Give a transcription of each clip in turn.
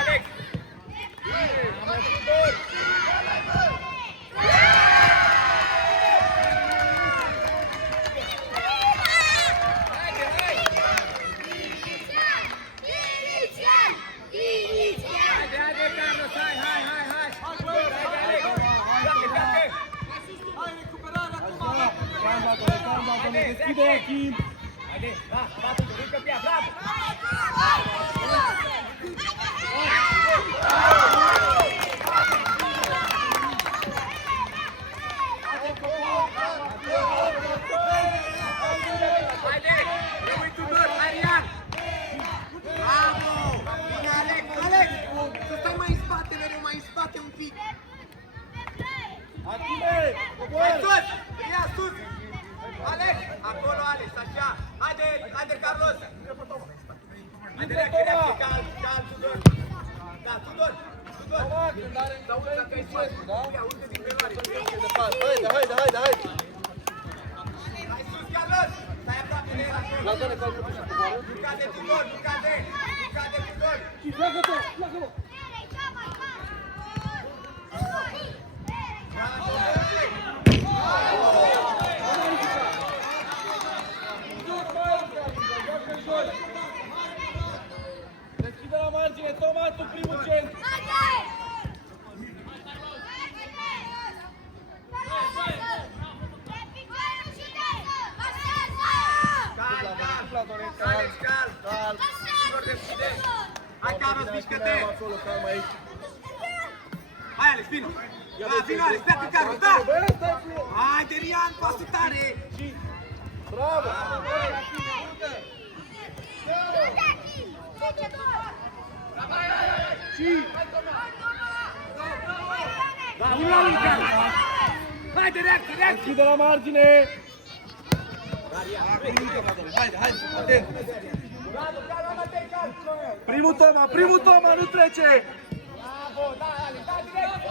Alex! Deschide Achim! Haide, da, bravo, rică pe ea, bravo! Haide, rămâi Tudor, Arian! Bravo! Bine, Alex, Alex! Să stai mai în spate, mereu mai în spate un pic! Achime! Mai sus! Ia sus! Alex! Acolo, Alex, așa! Haide, haide, Carlos! Haide, reacționează, cal, Tudor! Da, Tudor! Tudor! Să urcă că-i sus! Ia, urcă din peloare! Haide! Hai sus, Carlos! Stai aproape de el acolo! Lasă-ne că-l nu și coboară. Nu cade, Tudor! Nu cade! Nu cade, Tudor! Pleacă-te! Pleacă-mă! Deschide la margine, Toma, tu primul centru! Alex, cal! Tudor, deschide! Hai, Carlos, mișcă-te! Hai, Alex, vino! Da, vino, Alex, pleacă, Carlos, da! Haide, Rian, pasă tare! Bravo! Da, un la unul, Carlos! Haide, reacție! Deschide la margine! Haide, atent! Primul Toma, nu trece! Bravo, da, Alex, da, direct!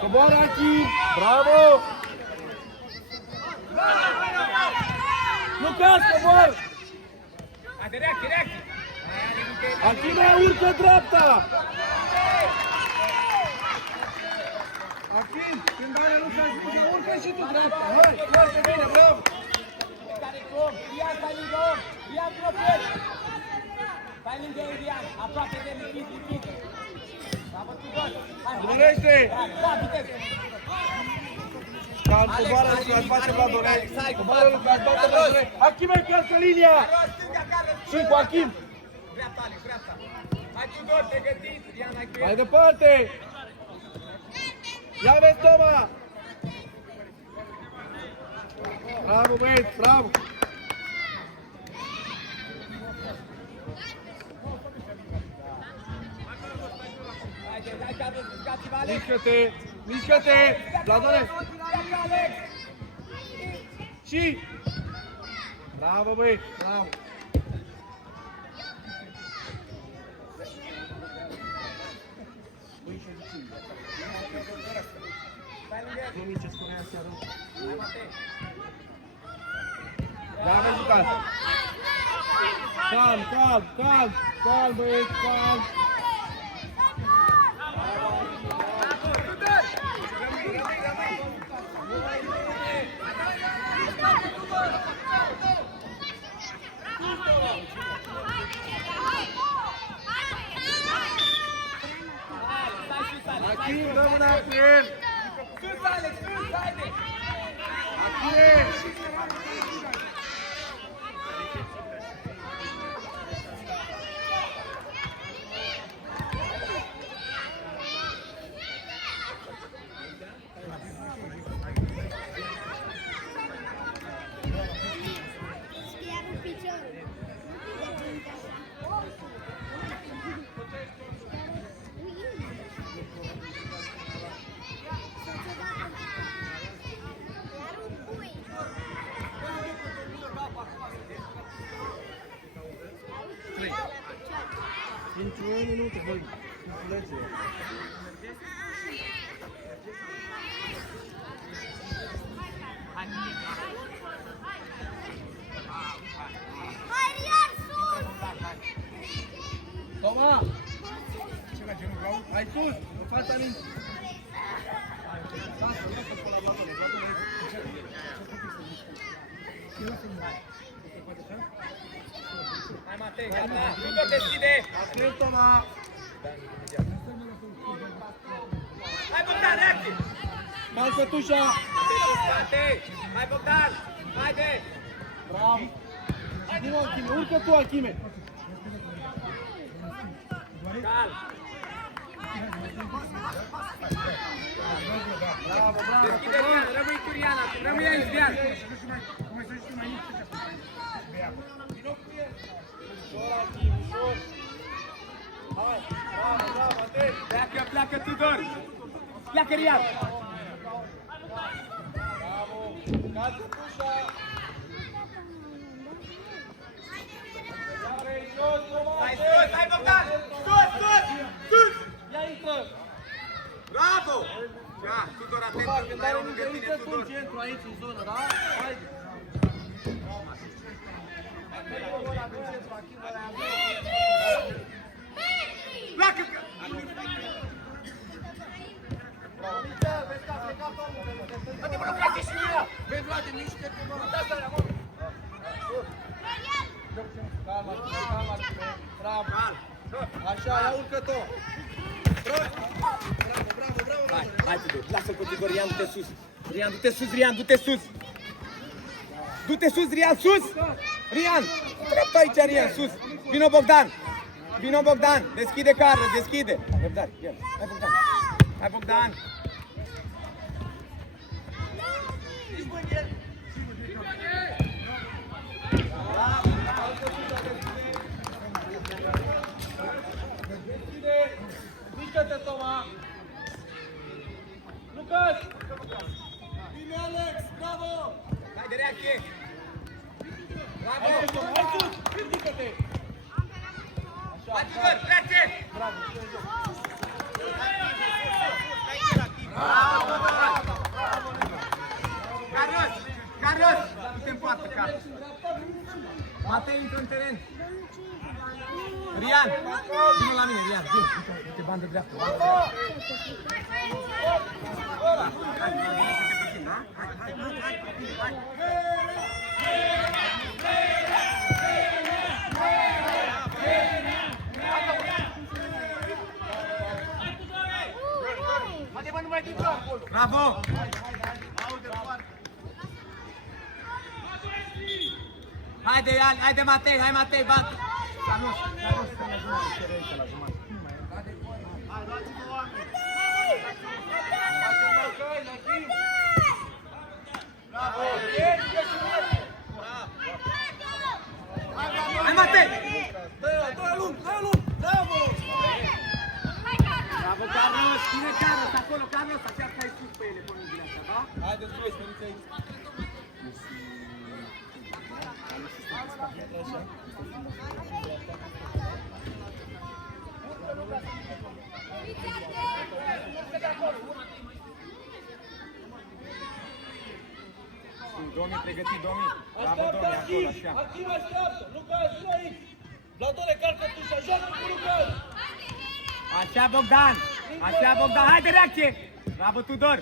Coboară Achim! Bravo! Nu cazi, coboară! Haide, reacție! Achime, urcă dreapta! Achim, când are nu se ajunge, urcă și tu dreapta! Hai, foarte bine, bravo! Rian, stai lângă om! Rian, blochezi! Stai lângă el, Rian! Aproape de lichid! Bravo, Tudor! Dorește! Da, viteză! Calm, coboară, Lucaș, face Vladonel! Coboară, Lucaș, bate Vladonel! Achime, calcă linia! Și cu Achim! Dreapta, Alex, dreapta! Hai, Tudor, te gătiți! Rian, hai cu el! Mai departe! Ia vezi, Toma! Bravo, băieți, bravo! Hai, Carlos, mișcați-vă, Alex! Mișcă-te! Mișcă-te! Vladonel! Și! Bravo, băieți, bravo! Nu mi ce spunea seara. Ia vezi, Lucaș! Calm, băieți, calm! Achim, dă mâna cu el! Sus, Alex, sus, haide! Achim! Dintr-un minut, voi înțelegeți. Hai, Rian, sus! Mai sus, în fața minții. Hai Matei, gata, Tudor deschide! Atent, Toma! Hai Bogdan, reacție! Calcă tușa! Matei, hai Bogdan, haide! Bravo! Nu, Achime, urcă tu, Achime! Cal! Bravo, bravo! Deschide Rian, rămâi cu Rian, rămâi aici, Rian! Ușor, Achime, ușor! Hai, bravo, bravo, atent! Pleacă, pleacă Tudor! Pleacă Rian! Bravo! Calcă tușa! Iară-i jos, Toma! Hai sus, hai Bogdan! Sus, sus, sus! Ia intră! Bravo! Ia, Tudor, Toma, atent când când ai ai o unul de tine, lungăriță, tu Tudor! în centru, aici, în zonă, da? Haide! Pleacă! Uite-mă, nu crezi și ea! Vei, Vlade, mișcă-te, mă! Calma, calma, bravo! Așa, ia urcă-te! Bravo, bravo, bravo, bravo! Hai, hai Tudor, lasă-l pe Tudor, Rian, du-te sus! Rian, du-te sus, Rian, du-te sus! Du-te sus, Rian, sus! Rian! Treaptă aici, Rian, sus! Vino Bogdan! Vino Bogdan! Deschide Carlos, deschide! Bogdan, ia, hai Bogdan! Hai Bogdan! Mișcă-te, Toma! Lucas! Bine, Alex! Bravo! Hai de reacție! Bravo! Hai sus, hai sus! Ridică-te! Hai Tudor, reacție! Bravo! Carlos! Carlos! Du-te în poartă, Carlos! Matei, intră în teren! Rian! Vino la mine, Rian! Du-te bandă dreaptă! Bravo! Haide, Ian, haide Matei, hai Matei, bat! Carlos, Carlos, să ne ajungă diferența la jumătate. Hai Matei! Dă-i lung, dă-i lung! Bravo! Bravo, Carlos! Ține Carlos acolo, Carlos, așa că ai sus pe ele, pe unghiile astea, da? Haideți, voi, veniți aici! Domi, pregătit, Domi! Bravo, Așteaptă, Domi, acolo, Achim! așa! Achim așteaptă! Lucas, vino aici! Vladole, calcă tușa, joacă cu Lucas! Așa, Bogdan! Așa, Bogdan! Haide, reacție! Bravo, Tudor!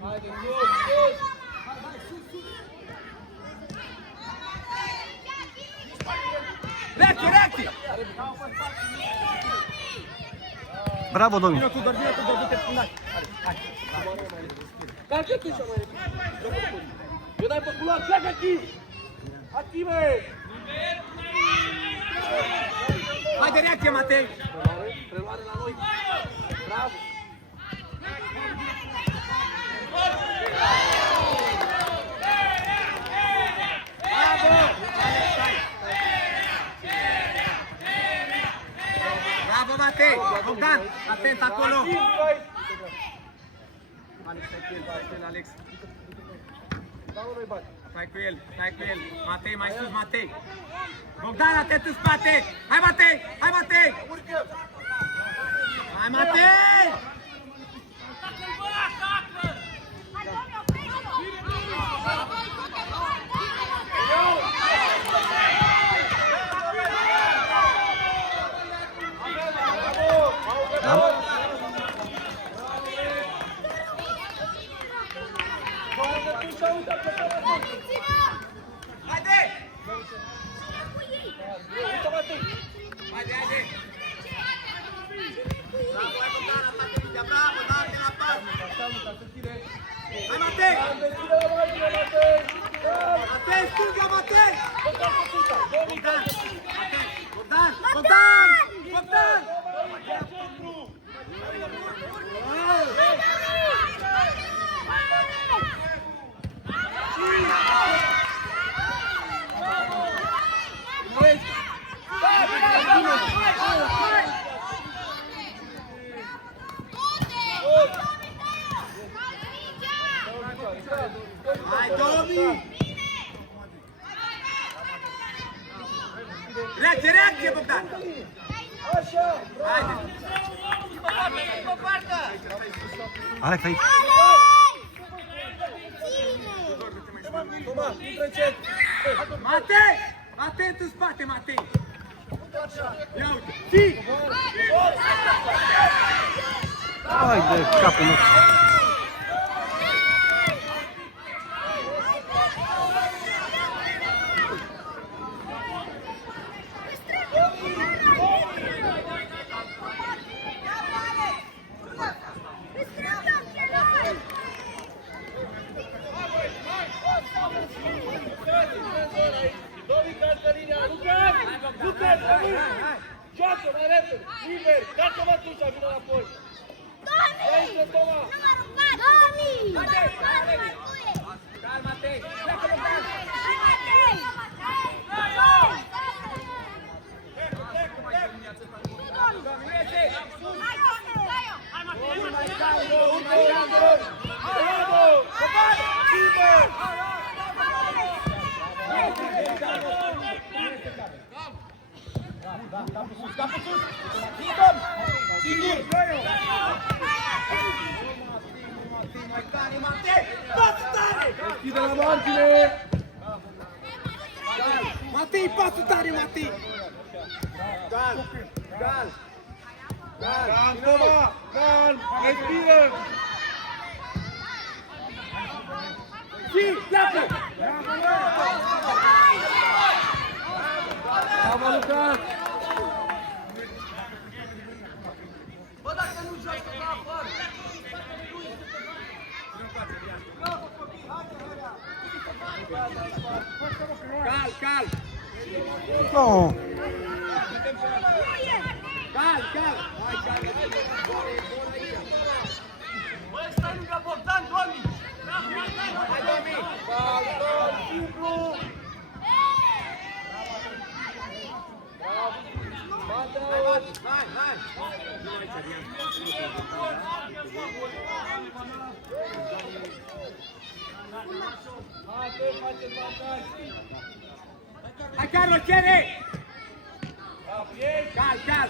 Haide, sus, sus! Reacție, reacție! Bravo, Domi! Vino, Tudor, du-te pe fundaș! Hai! Calcă tușa mai repede! Eu dai pe culoar, pleacă Achim! Achime! Haide, reacție, Matei! Preluare la noi! Bravo! Bravo, Matei! Bogdan, atent acolo! Alex, stai cu el, Alex! Stai cu el, stai cu el! Matei, mai sus, Matei! Bogdan, atent în spate! Hai, Matei! Hai, Matei! Hai, Matei! Bogdan! Bogdan! Bogdan! Bogdan! Hai, Domi! Reacție, reacție, Bogdan! Haide! Alex, aici. Toma, nu trece! Matei! Atent în spate, Matei! Ia uite! Fii! Hai de capul meu. Joacă mai repede, liber, dați-mă atunci, vină înapoi! Ia intră, Toma! Calma, Matei! Pleacă, Bogdan! Deschide la margine! Matei, pasul tare, Matei! Gal! Gal! Calm, Toma! Calm! Respiră! Fii, pleacă! Bravo, Lucas! Cal, cal! No. Cal, cal! Hai, cal! Băi, stai lângă Bogdan, Domi! Hai, Domi! Balcon, simplu! Hai, hai! Hai, Carlos, cere! Cal, cal!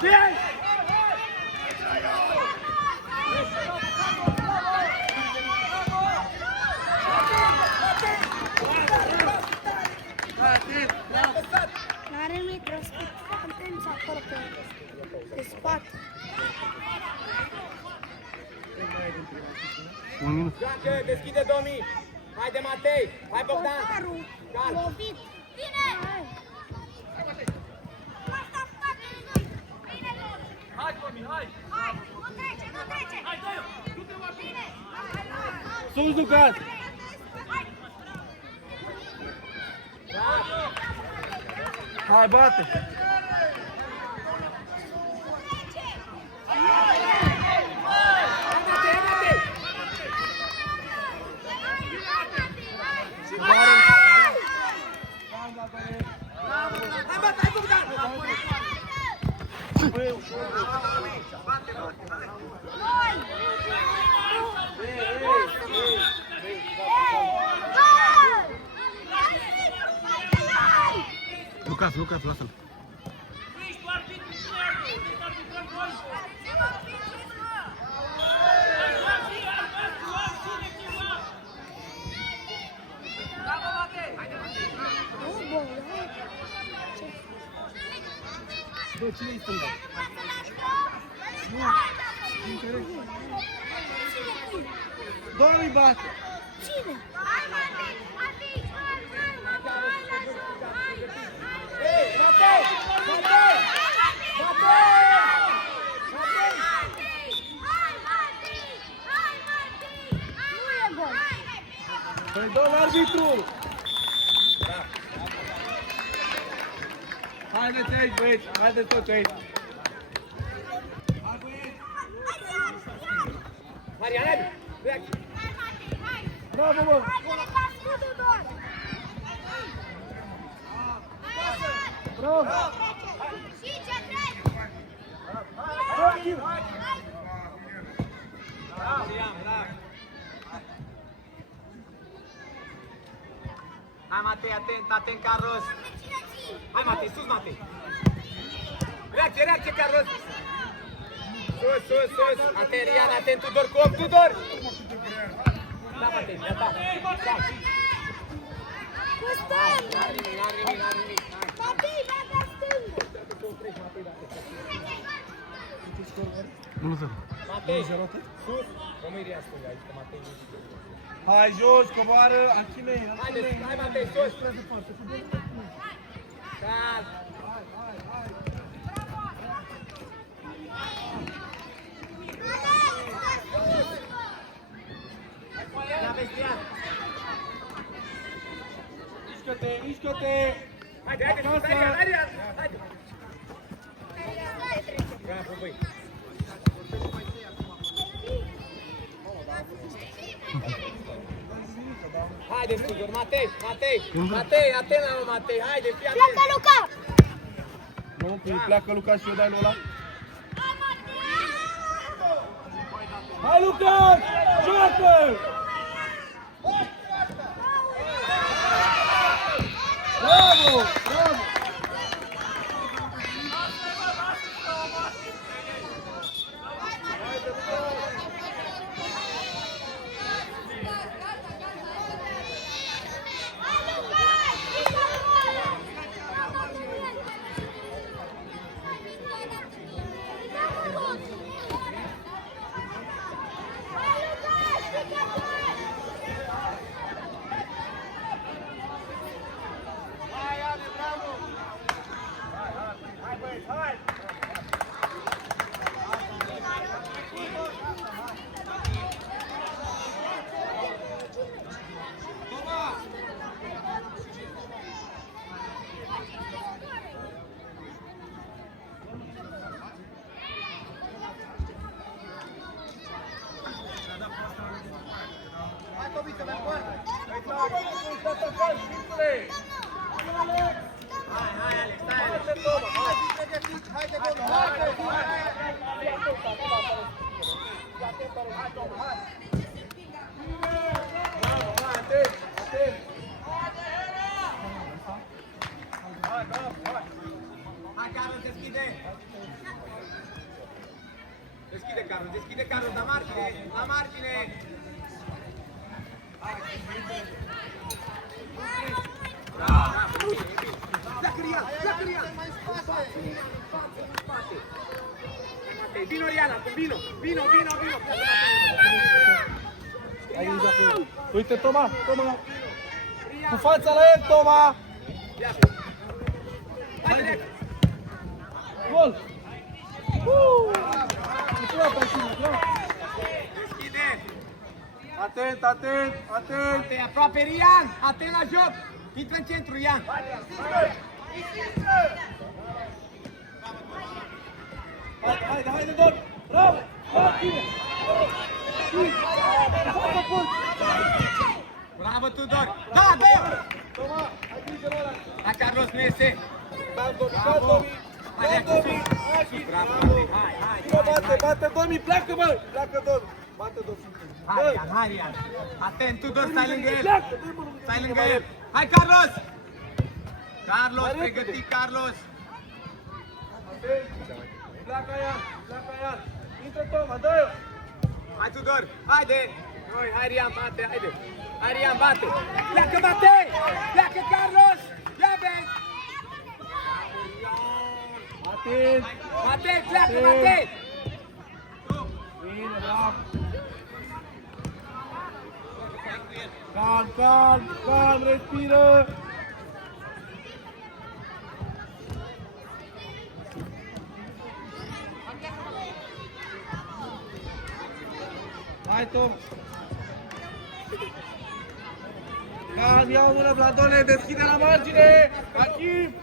Bien! N-are microscop, putem să acolo pe spate. Un minut. Joacă, deschide Domi! Haide, Matei! Hai, Bogdan! Portarul, Cal! lovit. Bine! Hai, Domi, hai! Hai, nu trece, nu trece! Hai, dă-i-o! Du-te, mă, bine! Sus, Lucas! Hai, bate! Lucas, Lucas, lasă-l. Nu ești tu arbitru, cine e arbitru? Ești arbitrăm noi! Bravo, Matei! Bă, cine-i stânga? Doamne, bate! Cine? Ei, Matei! Matei! Matei! Matei! Păi domnul arbitru! Haideți aici, băieți, haideți toți aici. Marian, hai! Reacție! Bravo, mă! Bravo! Hai, Matei, atent, atent, Carlos! Hai, Matei, sus, Matei! Reacție, reacție, Carlos! Sus, sus, sus! Atent, Rian, atent, Tudor, cu 8, Tudor! Da, Matei, da, da! N-are nimic, n-are nimic, n-are nimic! Matei, sus! Rămâi Rian stânga aici, că Matei nu știe. Hai jos, coboară, Achille, Haideți, hai, Matei, sus! Calm! Ia vezi, Rian! Mișcă-te, mișcă-te! Haide, haide, sus, hai, Rian, hai, Rian! Haide! Bravo, băi! Haide, Tudor, Matei, Matei! Matei, atent la mă, Matei, haide, fii atent! Pleacă, Luca! Nu, că îi pleacă Luca și eu dai ăla. Hai, Luca! Joacă! Bravo! Bravo! Hai, Carlos, deschide! Deschide, Carlos, la margine, la margine! Pleacă, vino, Rian, acum, vino! Hai grijă acolo. Uite, Toma, Toma! Cu fața la el, Toma! Hai, direct! Gol! Deschide! Atent, atent, atent! Matei, aproape, Rian! Atent la joc! Intră în centru, Rian! Haide, haide, Don! Bravo! Bravo, Tudor! Da, da! Toma, hai grijă la ăla! Hai, Carlos, nu iese! Dau Domi! Hai, Domi! Bravo, hai! Bate, Domi! Pleacă, bă! Pleacă, Domi! Bate, Domi! Hai, Rian! Atent, Tudor, stai lângă el! Pleacă! Stai lângă el! Hai, Carlos! Carlos, pregătit, Carlos! Pleacă ea! Intră, Toma, dă-i-o! Hai, Tudor! Haide! Hai, Rian, bate, haide! Hai, Rian, bate! Pleacă, Matei! Pleacă, Carlos! Ia vezi! Atent! Matei, pleacă, Matei! Bine, bravo! Calm, respiră! Hai, Tom! Calm, ia o mână, Vladone, deschide la margine! Achim!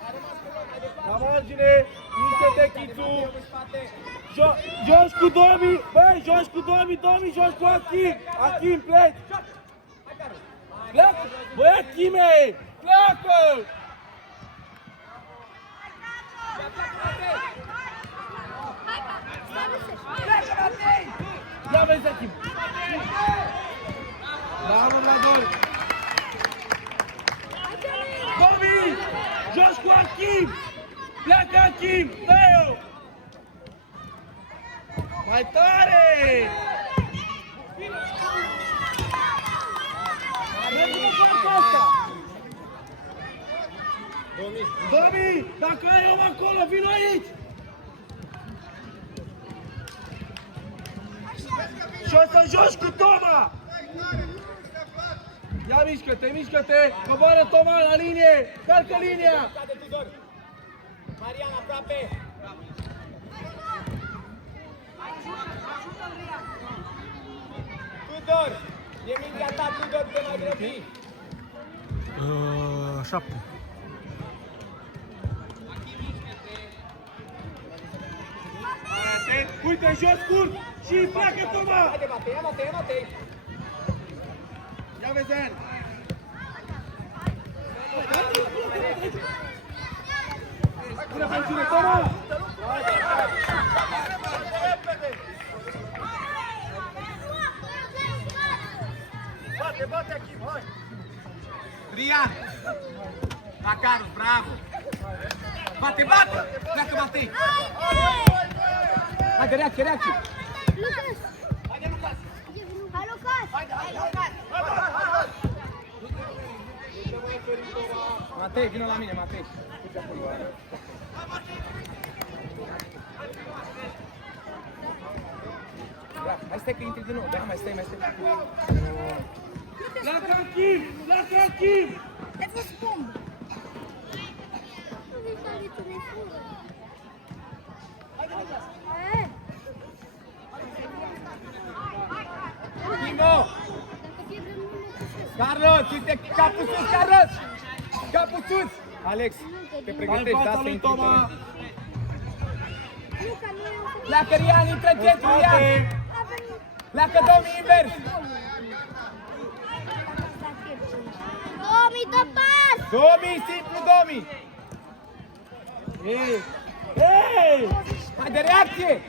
La margine, miște-te, Chițu! Joci cu Domi! Băi, joci cu Domi, Domi, joci cu Achim! Achim, pleci! Pleacă! Băi, Achime! Pleacă! Ia vezi, Achim! Bravo, Vladon! Domi! Joci cu Achim! Pleacă, Achim! Dă-i-o! Mai tare! Domi, dacă ai om acolo, vino aici! Și o să joci cu Toma! Ia mișcă-te, mișcă-te! Coboară Toma la linie! Calcă linia! Marian, aproape! Tudor! E mingea ta, Tudor, te mai grăbi! 7. Uite, jos scurt! Și pleacă Toma! Haide, Matei, ia Matei, ia Matei! Ia vezi! Pune pensiune, Toma! Bate, bate, Achim, hai! Rian! Macarus, bravo! Bate, bate! Pleacă, Matei! Haide, reacție, reacție! Lucas! Haide, Lucas! Hai, Lucas! Hai, Lucas! Matei, vină la mine, Matei! Da, mai stai că intri din nou, da, mai stai, mai stai. Pleacă Achim! Pleacă Achim! Ai fost bombă! Nu vei să ariți unei fură! Timo! Carlos, uite, capul sus, Carlos! Capul sus! Alex, te Hai în pregătești, da, fața să lui intri. Toma! Luca, nu e Pleacă Rian, intră în centru, Rian! Pleacă Domi invers! Domi, dă pas! Domi, simplu Domi! Ei! Ei! Haide, reacție!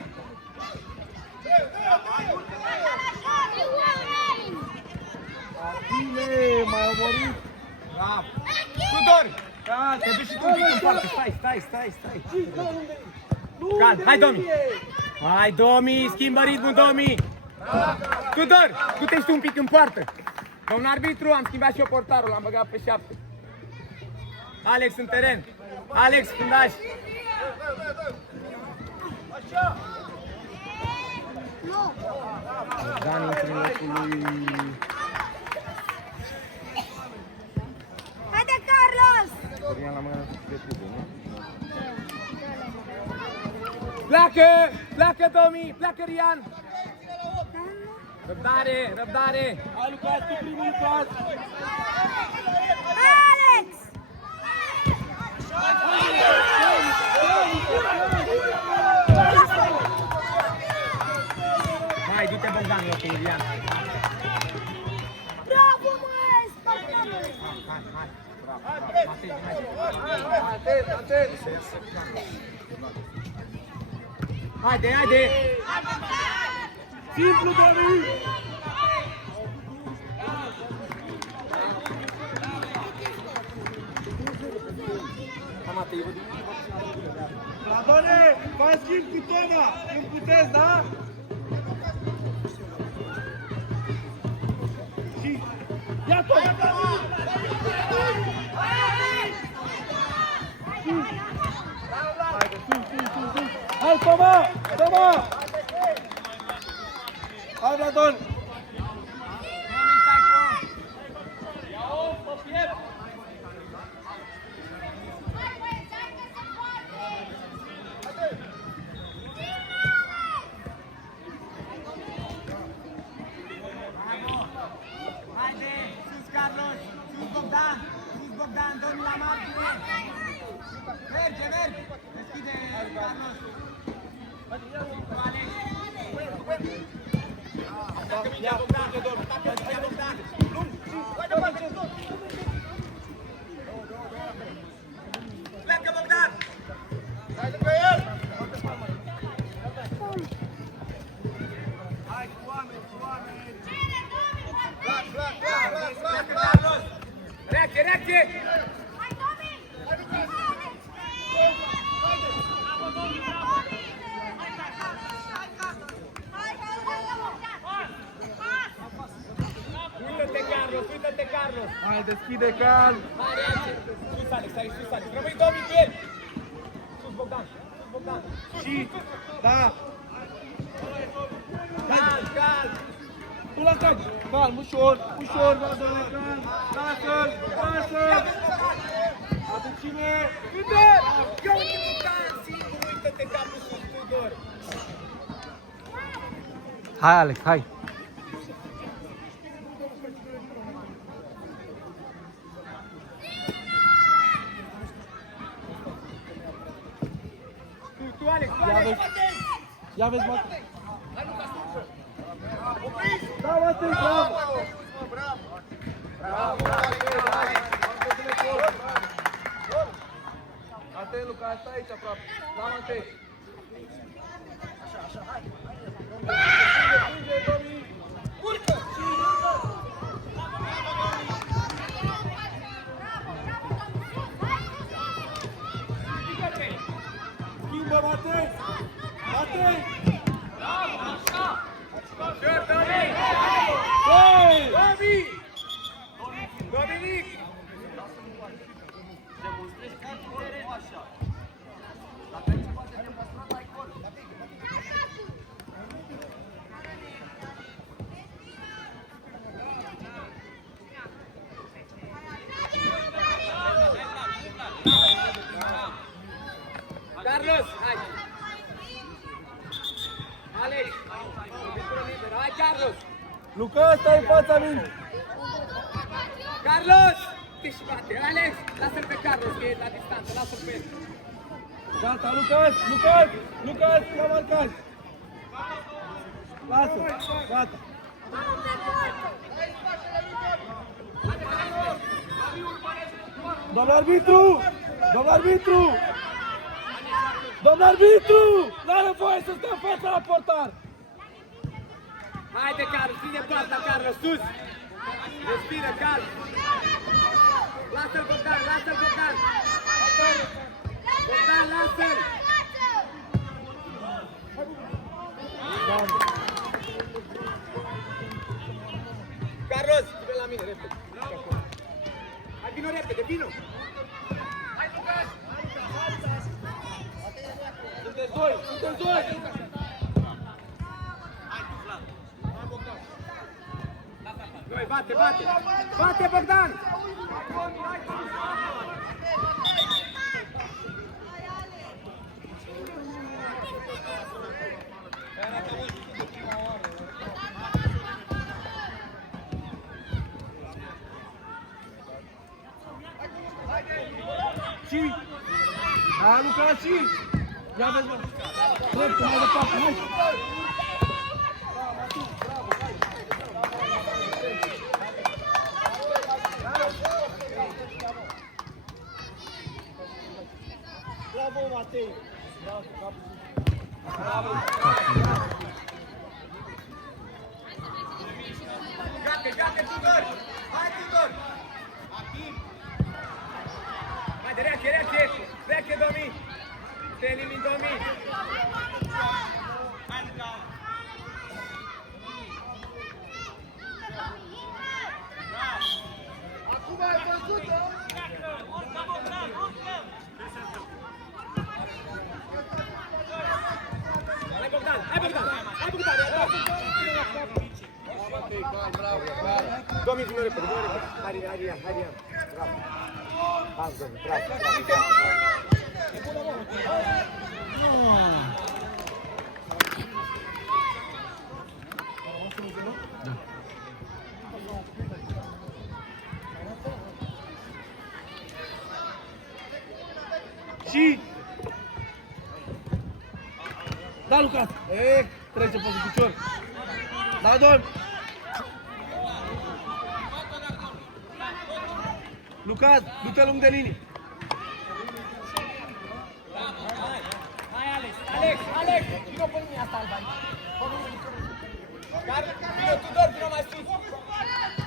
Achime, m-ai omorât! Bravo! Tudor! Calm! Te duci și tu un pic în parte, stai! Nu, Calm, de hai, Domi. linie! Hai, Domi, schimbă ritmul, Domi! Tudor, du-te și tu un pic în poartă! Ca un arbitru am schimbat și eu portarul, l-am băgat pe 7. Alex în teren! Alex, fundaș! Nu! Dan intră în locul lui... Haide, Carlos! Rian la mână de tribu, nu? Pleacă! Pleacă, Domi! Pleacă, Rian! Răbdare! Răbdare! Hai, Lucas, tu primul pas! Alex! Hai, du-te, Bogdan, în locul lui Rian! Bravo, măi! Spartanul! Hai! Bravo! Matei, hai! Atent, atent! Haide! Simplu, Domi! Hai, Matei, Vladone, faci schimb cu Toma! Când puteți, da? Și... Ia Toma! Haide, sus! Hai, Toma! Toma! Hai, Vladon! Haide, sus, Carlos! Sus, Bogdan, Domi la margine! Merge, merge! Deschide Carlos! Alex! Atacă mingea Bogdan! Atacă mingea Bogdan! Hai departe! Pleacă Bogdan! Hai lângă el! Hai cu oameni, cu oameni! Flac, Carlos! Reacție, reacție! Hai, Tomi! Uită-te, Carlos, uită-te, Carlos! Hai, deschide cal! Hai, reacție! Sus, Alex, aici, sus, Alex! Rămâi 2 cu el! Sus, Bogdan! Sus, Bogdan! Și, da! Cal, cal! Tu la cap! Calm, ușor, ușor, Vadole, calm! Lasă-l, lasă-l! Aduci-ne! Uite! Ia uite Bogdan, singur, uită-te capul sus, Tudor! Hai, Alex, hai. Tu, Alex, tu, Alex! Ia vezi, Matei! Da, Matei, bravo! Matei, Luca, stai aici aproape. Da, Matei! Prinde, Domi! Urcă! Schimbă, Matei! Matei! Hei! Domi! Dominic! Carlos, hai! Alex! Hai, Carlos! Luca, stai în fața mea! Carlos! Te și bate! Alex! Lasă-l pe Carlos, că e la distanță, lasă-l pe el! Gata, Lucas! Lucas! Lucas, l-a marcat! Lasă! Gata! Domnul arbitru! Domnul arbitru! Domnul arbitru! N-are voie să stea în fața la portar! Haide, Carlos, ține poarta, Carlos, sus! Respiră, calm! Lasă-l, Bogdan, lasă-l, Bogdan! Bogdan, lasă-l! Carlos, vine la mine, repede! Hai, vino repede, vino! Hai, Lucas! Sunteți doi! Sunteți doi! Doi, bate, bate! Bate, Bogdan! Și! Da, Luca, și! Ia vezi, mă! Dreptul, mai departe, hai! Bravo, Matei! Bravo, capul sus! Bravo! Gata, gata, Tudor! Hai, Tudor! Haide, reacție, reacție! Reacție, Domi! Te elimin, Domi! Acum ai văzut-o? Hai, Bogdan! Hai, Bogdan! Hai, Bogdan! Domi, vină repede, vină repede! Hai, Rian, hai, Rian! Bravo! Hai, Domi, bravo! Și... Da, Lucas! Trece pe picior. Da, Don! Lucas, du-te lung de linie. Hai, Alex. Alex! Vino pe linia asta, Alba. Vino, Tudor, vino mai sus.